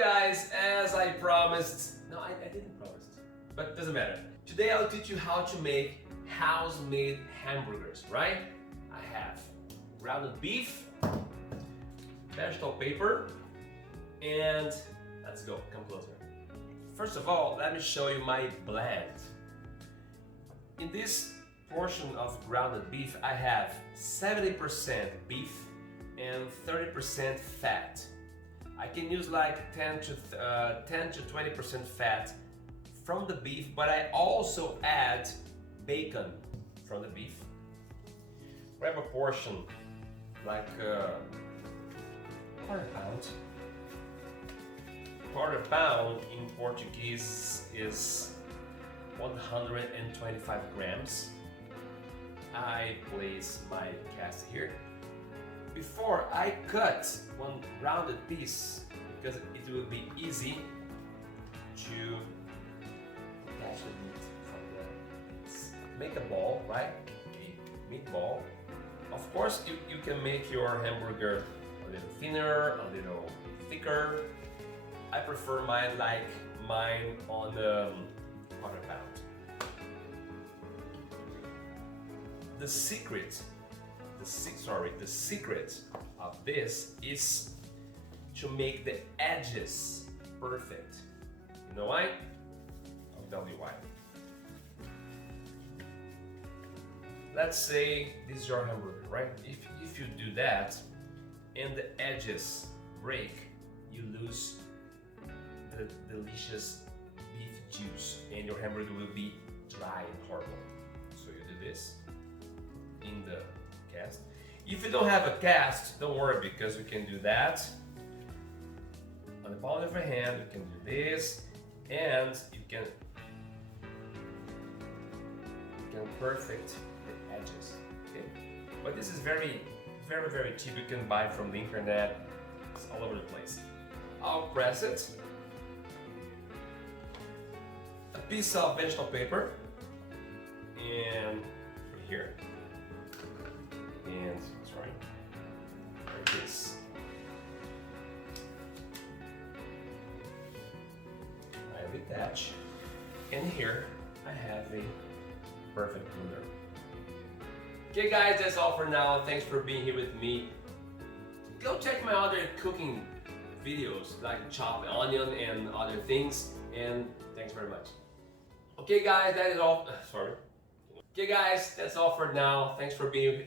guys, as I promised, no, I didn't promise, but doesn't matter. Today I'll teach you how to make house-made hamburgers, right? I have ground beef, vegetable paper, and let's go, come closer. First of all, let me show you my blend. In this portion of ground beef, I have 70% beef and 30% fat. I can use like 10 to 20% fat from the beef, but I also add bacon from the beef. Grab a portion like quarter pound. Quarter pound in Portuguese is 125 grams. I place my cast here. Before I cut one rounded piece, because it will be easy to catch the meat from the... Make a ball, right? A meatball. Of course, you can make your hamburger a little thinner, a little thicker. I prefer mine like mine on quarter pound. The secret of this is to make the edges perfect. You know why? I'll tell you why. Let's say this is your hamburger, right? If you do that and the edges break, you lose the delicious beef juice and your hamburger will be dry and horrible. So you do this in the cast. If you don't have a cast, don't worry, because we can do that on the palm of your hand. You can do this, and you can perfect the edges. Okay, but this is very cheap. You can buy it from the internet. It's all over the place. I'll press it. A piece of vegetable paper, and right here. And sorry, like this. I detach, and here I have a perfect burger. Okay guys, that's all for now. Thanks for being here with me. Go check my other cooking videos like chop onion and other things, and thanks very much. Okay guys, that is all. Sorry. Okay guys, that's all for now. Thanks for being